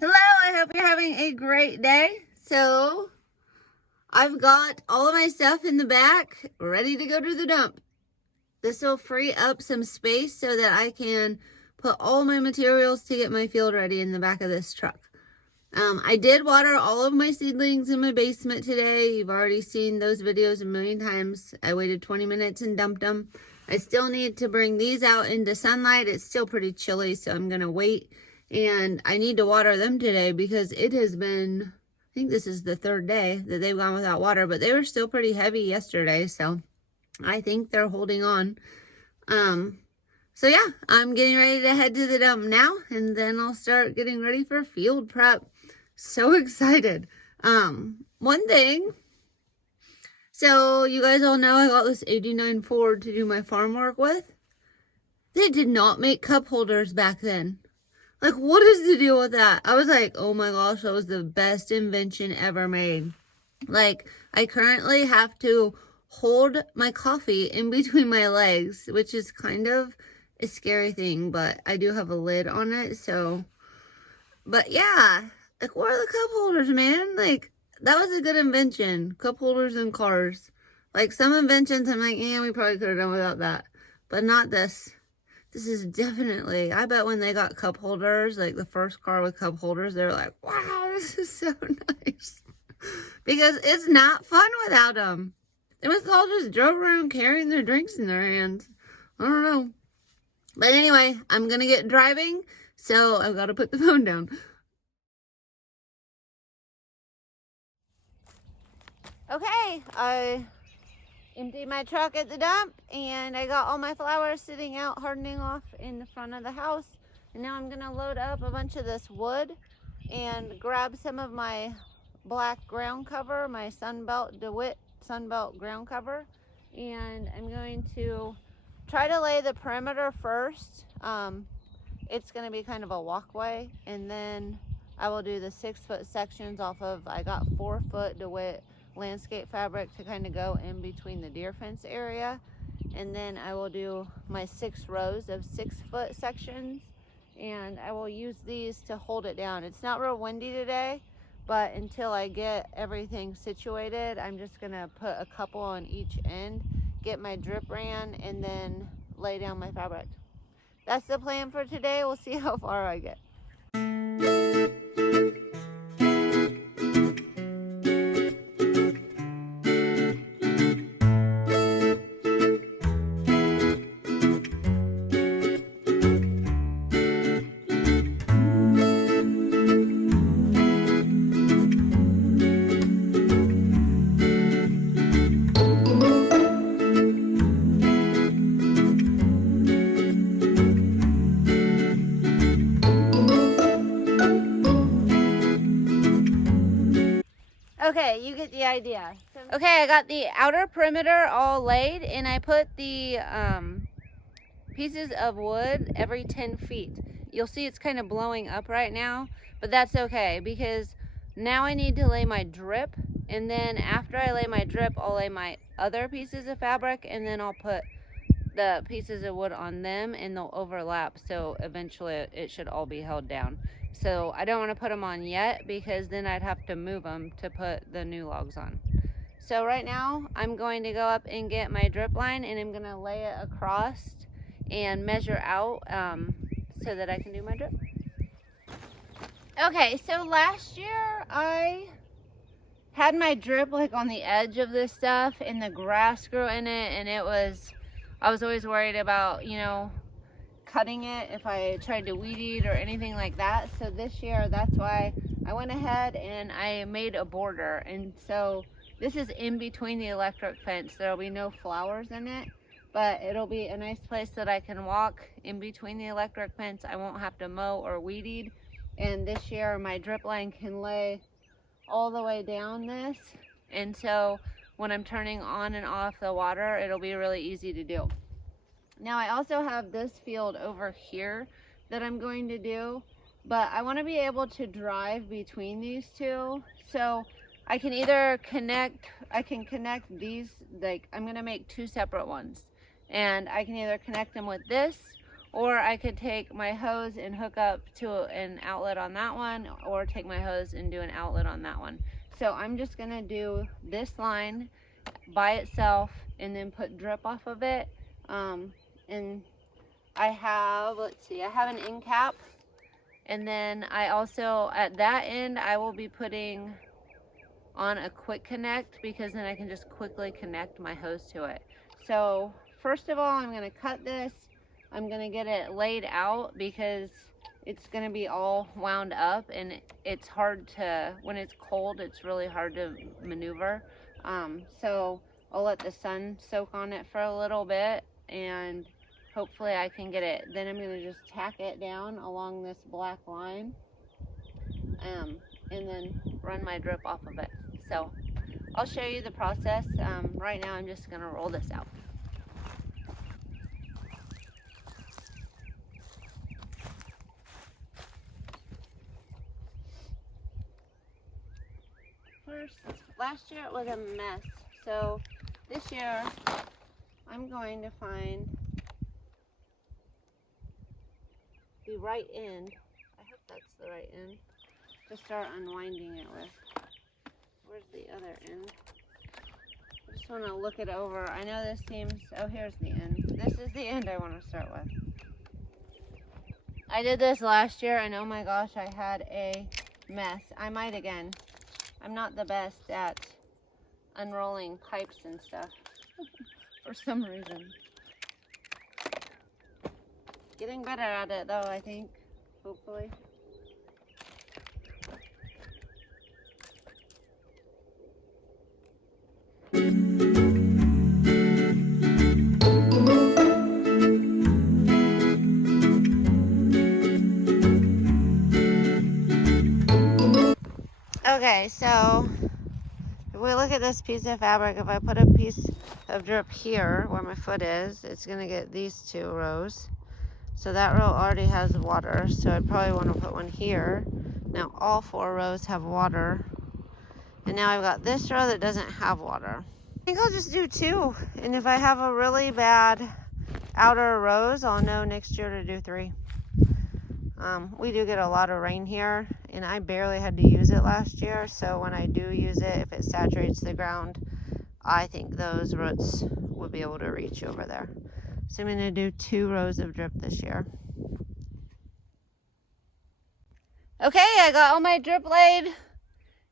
Hello, I hope you're having a great day. So, I've got all of my stuff in the back ready to go to the dump. This will free up some space so that I can put all my materials to get my field ready in the back of this truck. I did water all of my seedlings in my basement today. You've already seen those videos a million times. I waited 20 minutes and dumped them. I still need to bring these out into sunlight. It's still pretty chilly, so I'm going to wait. And I need to water them today because it has been, I think this is the third day that they've gone without water, but they were still pretty heavy yesterday, so I think they're holding on. So yeah, I'm getting ready to head to the dump now, and then I'll start getting ready for field prep. So excited. One thing, so you guys all know I got this 89 Ford to do my farm work with. They did not make cup holders back then. Like, what is the deal with that? I was like, oh my gosh, that was the best invention ever made. Like, I currently have to hold my coffee in between my legs, which is kind of a scary thing, but I do have a lid on it, so. But yeah, like, where are the cup holders, man? Like, that was a good invention. Cup holders in cars. Like, some inventions, I'm like, yeah, we probably could have done without that. But not this. This is definitely, I bet when they got cup holders, like the first car with cup holders, they're like, wow, this is so nice. Because it's not fun without them. They must all just drove around carrying their drinks in their hands. I don't know. But anyway, I'm going to get driving, so I've got to put the phone down. Okay, I emptied my truck at the dump, and I got all my flowers sitting out hardening off in the front of the house. And now I'm gonna load up a bunch of this wood and grab some of my black ground cover, my Sunbelt DeWitt Sunbelt ground cover, and I'm going to try to lay the perimeter first. It's gonna be kind of a walkway, and then I will do the 6-foot sections off of, I got 4-foot DeWitt landscape fabric to kind of go in between the deer fence area, and then I will do my 6 rows of 6-foot sections, and I will use these to hold it down. It's not real windy today, but until I get everything situated, I'm just gonna put a couple on each end, get my drip ran, and then lay down my fabric. That's the plan for today. We'll see how far I get. Okay, you get the idea. Okay, I got the outer perimeter all laid, and I put the pieces of wood every 10 feet. You'll see it's kind of blowing up right now, but that's okay because now I need to lay my drip, and then after I lay my drip, I'll lay my other pieces of fabric, and then I'll put the pieces of wood on them, and they'll overlap, so eventually it should all be held down. So I don't want to put them on yet because then I'd have to move them to put the new logs on. So right now I'm going to go up and get my drip line, and I'm going to lay it across and measure out so that I can do my drip. Okay, so last year I had my drip like on the edge of this stuff, and the grass grew in it, and I was always worried about, you know, cutting it if I tried to weed eat or anything like that. So this year, that's why I went ahead and I made a border. And so this is in between the electric fence. There'll be no flowers in it, but it'll be a nice place that I can walk in between the electric fence. I won't have to mow or weed eat. And this year my drip line can lay all the way down this. And so when I'm turning on and off the water, it'll be really easy to do. Now I also have this field over here that I'm going to do, but I want to be able to drive between these two. So I can either connect these, like I'm going to make 2 separate ones, and I can either connect them with this, or I could take my hose and hook up to an outlet on that one, or take my hose and do an outlet on that one. So I'm just gonna do this line by itself and then put drip off of it. And I have, let's see, I have an end cap, and then I also, at that end, I will be putting on a quick connect, because then I can just quickly connect my hose to it. So first of all, I'm gonna cut this. I'm gonna get it laid out, because it's gonna be all wound up, and it's hard to, when it's cold, it's really hard to maneuver. So I'll let the sun soak on it for a little bit, and hopefully I can get it. Then I'm gonna just tack it down along this black line, and then run my drip off of it. So I'll show you the process. Right now I'm just gonna roll this out. First, last year it was a mess, so this year I'm going to find the right end. I hope that's the right end to start unwinding it with. Where's the other end? I just want to look it over. I know this seems, oh, here's the end. This is the end I want to start with. I did this last year, and oh my gosh, I had a mess. I might again. I'm not the best at unrolling pipes and stuff for some reason. Getting better at it though, I think, hopefully. Okay, so if we look at this piece of fabric, if I put a piece of drip here where my foot is, it's going to get these 2 rows. So that row already has water, so I'd probably want to put one here. Now all 4 rows have water. And now I've got this row that doesn't have water. I think I'll just do 2. And if I have a really bad outer rows, I'll know next year to do 3. We do get a lot of rain here, and I barely had to use it last year, so when I do use it, if it saturates the ground, I think those roots will be able to reach over there. So I'm going to do 2 rows of drip this year. Okay, I got all my drip laid.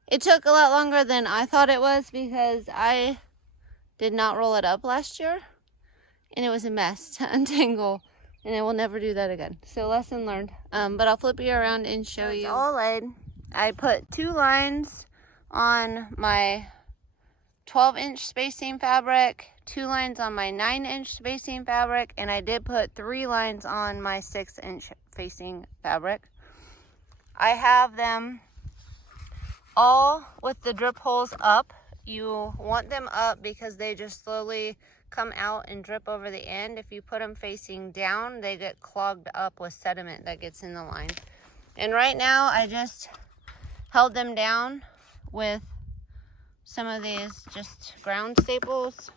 It took a lot longer than I thought it was, because I did not roll it up last year, and it was a mess to untangle. And I will never do that again. So lesson learned. But I'll flip you around and show you. It's all laid. I put 2 lines on my 12-inch spacing fabric, 2 lines on my 9-inch spacing fabric, and I did put 3 lines on my 6-inch facing fabric. I have them all with the drip holes up. You want them up because they just slowly come out and drip over the end. If you put them facing down, they get clogged up with sediment that gets in the line. And right now I just held them down with some of these just ground staples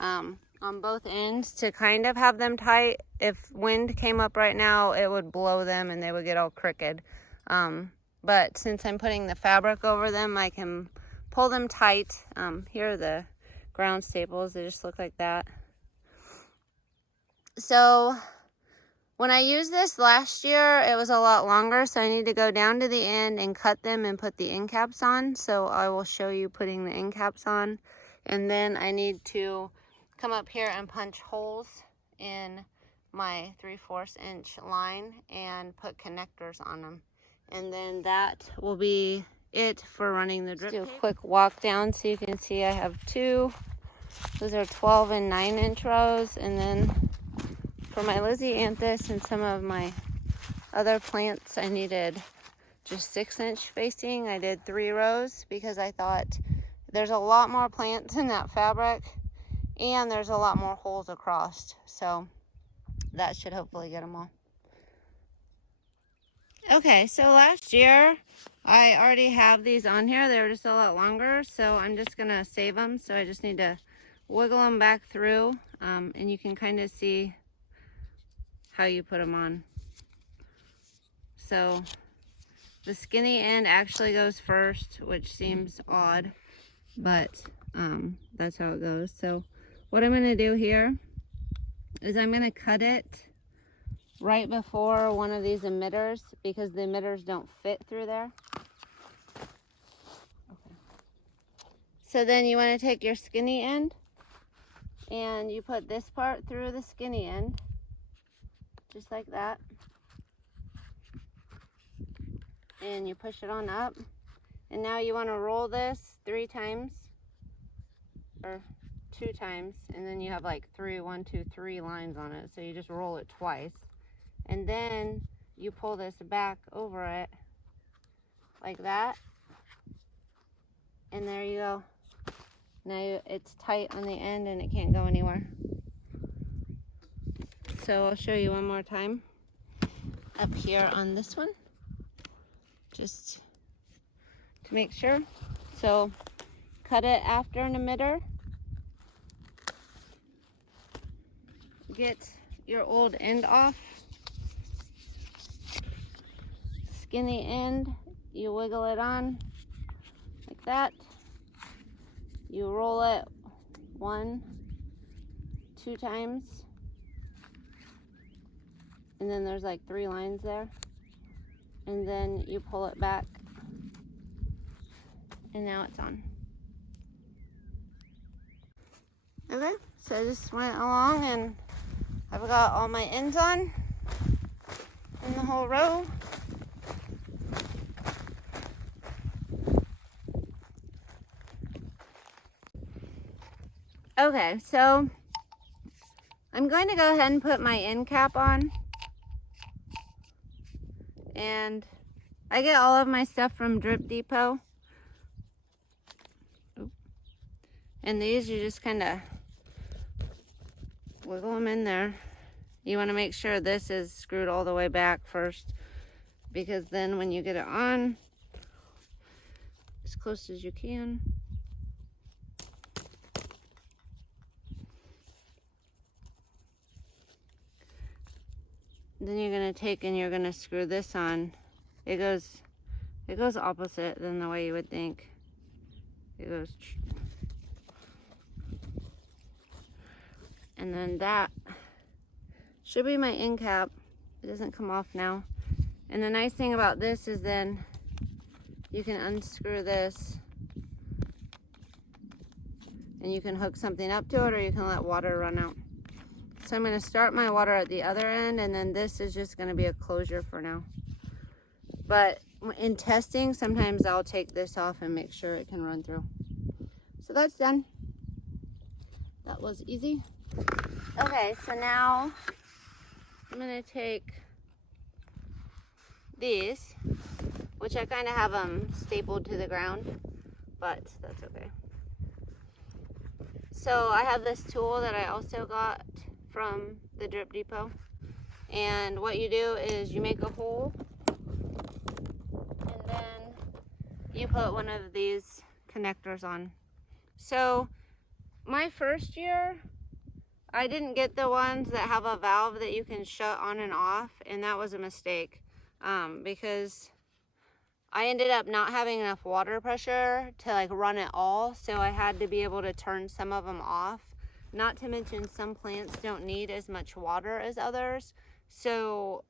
on both ends to kind of have them tight. If wind came up right now, it would blow them and they would get all crooked. But since I'm putting the fabric over them, I can pull them tight. Here are the ground staples. They just look like that. So when I used this last year, it was a lot longer, so I need to go down to the end and cut them and put the end caps on. So I will show you putting the end caps on. And then I need to come up here and punch holes in my 3/4 inch line and put connectors on them. And then that will be it for running the drip tape. Do a quick walk down so you can see I have 2. Those are 12 and 9-inch rows. And then for my Lizzie-anthus and some of my other plants, I needed just 6-inch spacing. I did 3 rows because I thought there's a lot more plants in that fabric and there's a lot more holes across. So that should hopefully get them all. Okay, so last year I already have these on here. They were just a lot longer, so I'm just gonna save them. So I just need to wiggle them back through, and you can kind of see how you put them on. So the skinny end actually goes first, which seems odd, but that's how it goes. So what I'm going to do here is I'm going to cut it right before one of these emitters, because the emitters don't fit through there. Okay. So then you want to take your skinny end and you put this part through the skinny end, just like that. And you push it on up. And now you want to roll this 3 times, or 2 times, and then you have like 3 lines on it. So you just roll it twice. And then you pull this back over it like that. And there you go. Now it's tight on the end and it can't go anywhere. So I'll show you one more time up here on this one, just to make sure. So cut it after an emitter. Get your old end off. Skinny end, you wiggle it on like that. You roll it 1, 2 times, and then there's like 3 lines there, and then you pull it back, and now it's on. Okay, so I just went along and I've got all my ends on in the whole row. Okay, so I'm going to go ahead and put my end cap on. And I get all of my stuff from Drip Depot. And these, you just kind of wiggle them in there. You want to make sure this is screwed all the way back first, because then when you get it on, as close as you can, then you're going to take and you're going to screw this on. It goes opposite than the way you would think. It goes, and then that should be my end cap. It doesn't come off now. And the nice thing about this is then you can unscrew this and you can hook something up to it, or you can let water run out. So I'm going to start my water at the other end, and then this is just going to be a closure for now. But in testing, sometimes I'll take this off and make sure it can run through. So that's done. That was easy. Okay, so now I'm going to take these, which I kind of have them stapled to the ground, but that's okay. So I have this tool that I also got from the Drip Depot, and what you do is you make a hole and then you put one of these connectors on. So my first year I didn't get the ones that have a valve that you can shut on and off, and that was a mistake, because I ended up not having enough water pressure to like run it all, so I had to be able to turn some of them off. Not to mention some plants don't need as much water as others, so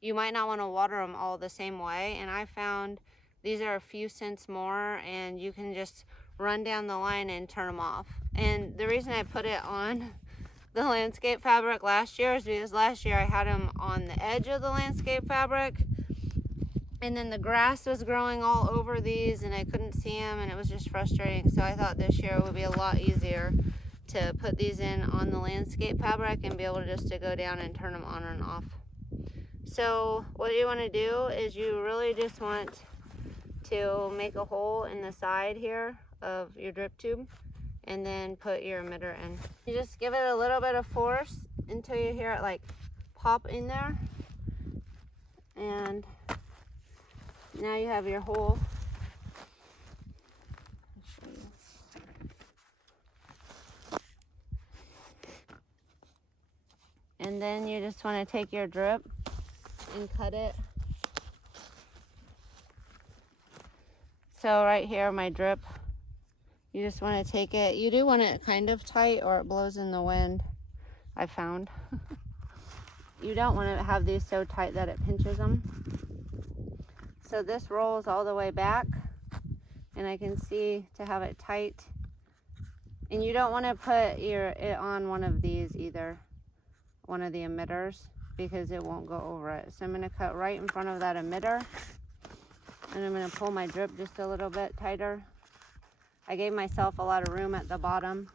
you might not want to water them all the same way. And I found these are a few cents more, and you can just run down the line and turn them off. And the reason I put it on the landscape fabric last year is because last year I had them on the edge of the landscape fabric, and then the grass was growing all over these and I couldn't see them, and it was just frustrating. So I thought this year it would be a lot easier to put these in on the landscape fabric and be able to just to go down and turn them on and off. So what you want to do is you really just want to make a hole in the side here of your drip tube and then put your emitter in. You just give it a little bit of force until you hear it like pop in there, and now you have your hole. And And then you just want to take your drip and cut it. So right here, my drip, you just want to take it. You do want it kind of tight or it blows in the wind, I found. You don't want to have these so tight that it pinches them. So this rolls all the way back, and I can see to have it tight. And you don't want to put it on one of these either, one of the emitters, because it won't go over it. So I'm going to cut right in front of that emitter, and I'm going to pull my drip just a little bit tighter. I gave myself a lot of room at the bottom,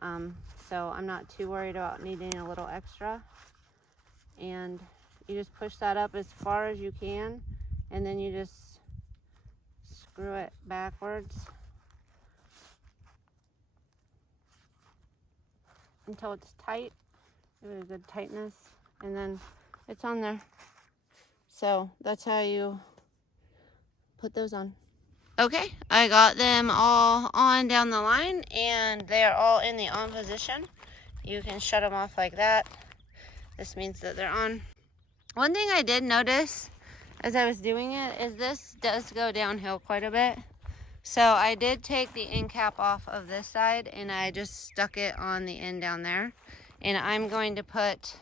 so I'm not too worried about needing a little extra. And you just push that up as far as you can, and then you just screw it backwards until it's tight. Give it a good tightness, and then it's on there. So that's how you put those on. Okay, I got them all on down the line, and they are all in the on position. You can shut them off like that. This means that they're on. One thing I did notice as I was doing it is this does go downhill quite a bit. So I did take the end cap off of this side, and I just stuck it on the end down there. And I'm going to put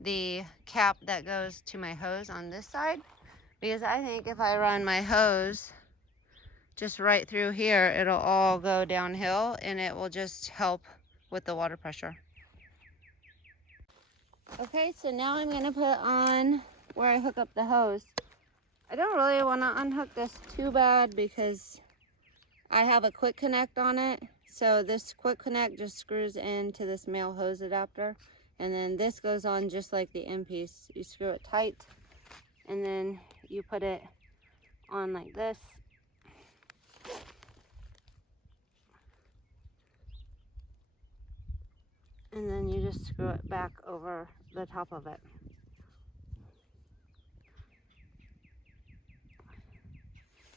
the cap that goes to my hose on this side, because I think if I run my hose just right through here, it'll all go downhill, and it will just help with the water pressure. Okay, so now I'm going to put on where I hook up the hose. I don't really want to unhook this too bad because I have a quick connect on it. So this quick connect just screws into this male hose adapter, and then this goes on just like the end piece. You screw it tight, and then you put it on like this. And then you just screw it back over the top of it.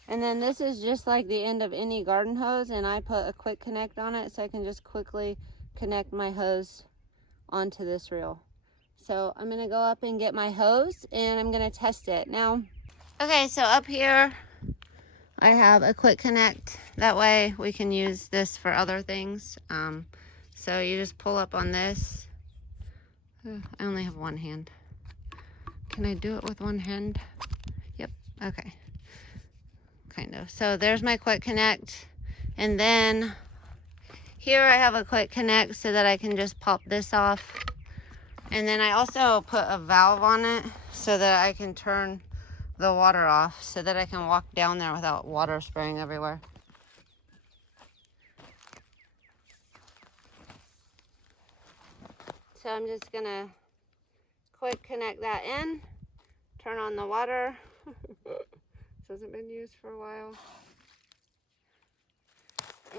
And then this is just like the end of any garden hose, and I put a quick connect on it so I can just quickly connect my hose onto this reel. So I'm gonna go up and get my hose, and I'm gonna test it now. Okay, so up here I have a quick connect. That way we can use this for other things. So you just pull up on this. I only have one hand. Can I do it with one hand? Yep, okay. Kind of. So there's my quick connect. And then here I have a quick connect so that I can just pop this off. And then I also put a valve on it so that I can turn the water off so that I can walk down there without water spraying everywhere. So I'm just gonna quick connect that in, turn on the water. This hasn't been used for a while.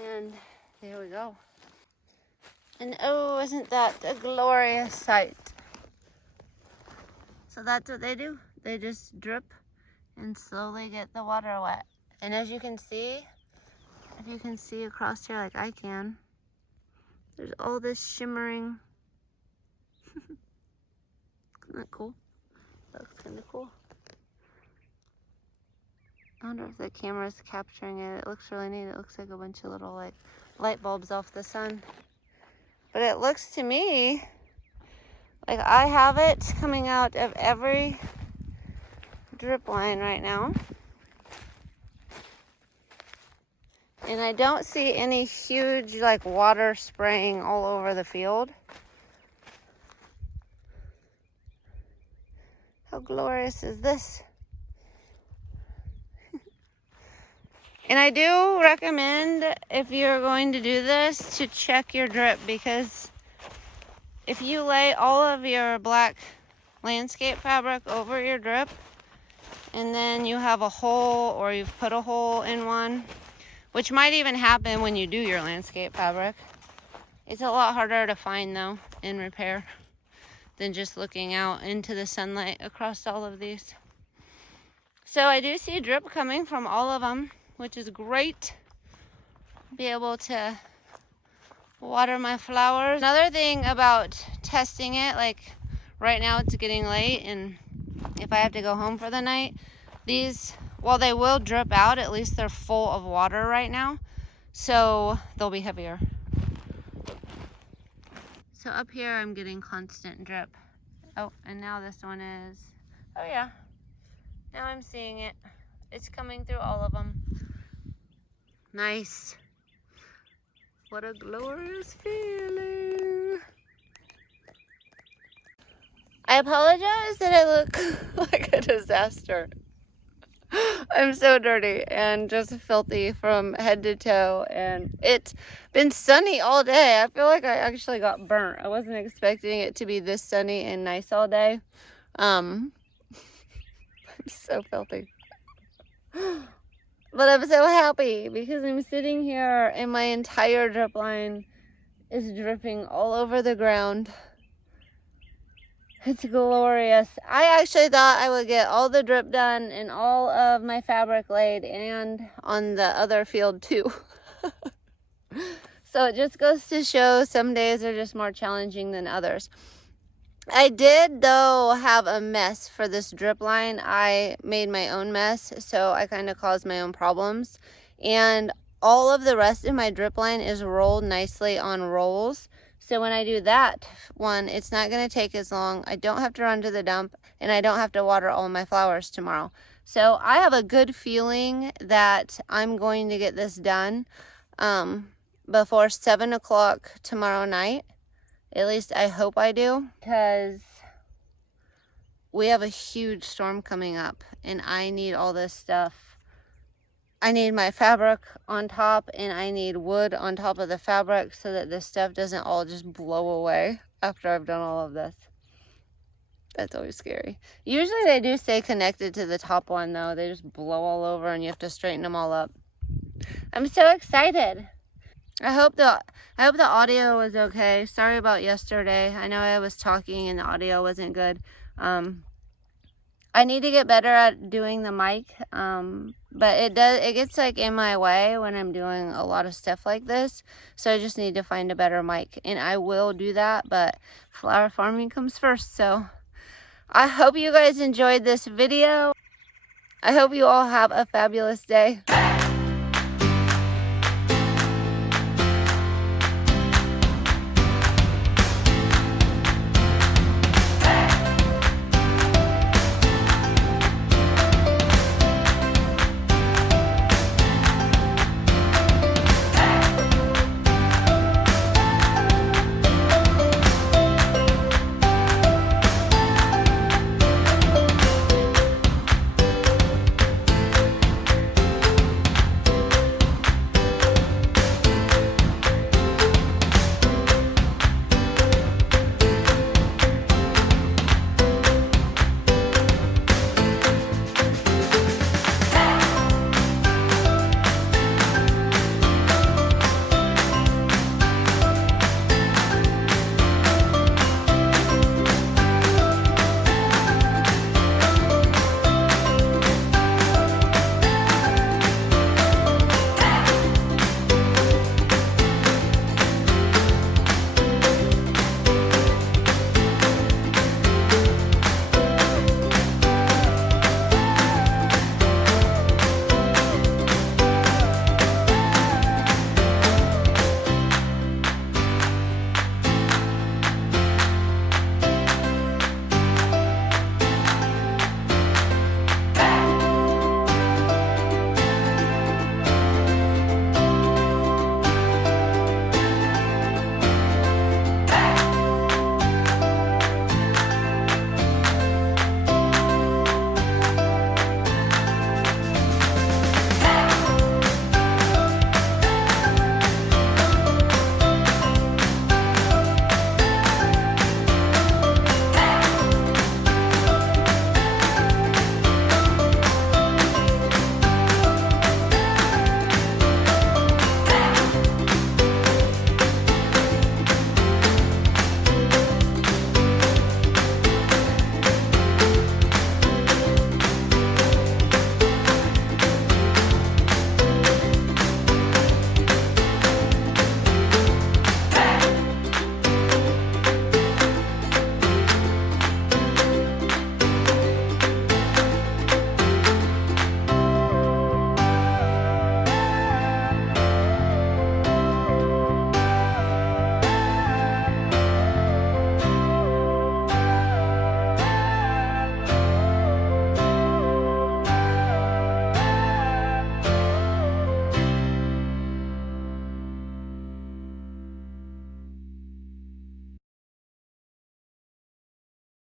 And there we go. And oh, isn't that a glorious sight? So that's what they do. They just drip and slowly get the water wet. And as you can see, if you can see across here like I can, there's all this shimmering. Isn't that cool? That looks kind of cool. I wonder if the camera's capturing it. It looks really neat. It looks like a bunch of little like light bulbs off the sun. But it looks to me like I have it coming out of every drip line right now. And I don't see any huge like water spraying all over the field. How glorious is this? And I do recommend, if you're going to do this, to check your drip, because if you lay all of your black landscape fabric over your drip and then you have a hole, or you've put a hole in one, which might even happen when you do your landscape fabric, it's a lot harder to find though and repair than just looking out into the sunlight across all of these. So I do see drip coming from all of them, which is great. Be able to water my flowers. Another thing about testing it, like right now it's getting late, and if I have to go home for the night, these, while they will drip out, at least they're full of water right now, so they'll be heavier. So up here I'm getting constant drip. Oh, and now this one is, oh yeah, now I'm seeing it. It's coming through all of them. Nice. What a glorious feeling. I apologize that I look like a disaster. I'm so dirty and just filthy from head to toe, and it's been sunny all day. I feel like I actually got burnt. I wasn't expecting it to be this sunny and nice all day. I'm so filthy. But I'm so happy because I'm sitting here and my entire drip line is dripping all over the ground. It's glorious. I actually thought I would get all the drip done and all of my fabric laid and on the other field too. So it just goes to show some days are just more challenging than others. I did though have a mess for this drip line. I made my own mess, so I kind of caused my own problems. And all of the rest of my drip line is rolled nicely on rolls. So when I do that one, it's not going to take as long. I don't have to run to the dump, and I don't have to water all my flowers tomorrow. So I have a good feeling that I'm going to get this done before 7 o'clock tomorrow night. At least I hope I do, because we have a huge storm coming up, and I need all this stuff. I need my fabric on top, and I need wood on top of the fabric so that this stuff doesn't all just blow away after I've done all of this. That's always scary. Usually they do stay connected to the top one though. They just blow all over and you have to straighten them all up. I'm so excited. I hope the audio was okay. Sorry about yesterday. I know I was talking and the audio wasn't good. I need to get better at doing the mic, but it gets like in my way when I'm doing a lot of stuff like this, so I just need to find a better mic, and I will do that, but flower farming comes first. So I hope you guys enjoyed this video. I hope you all have a fabulous day.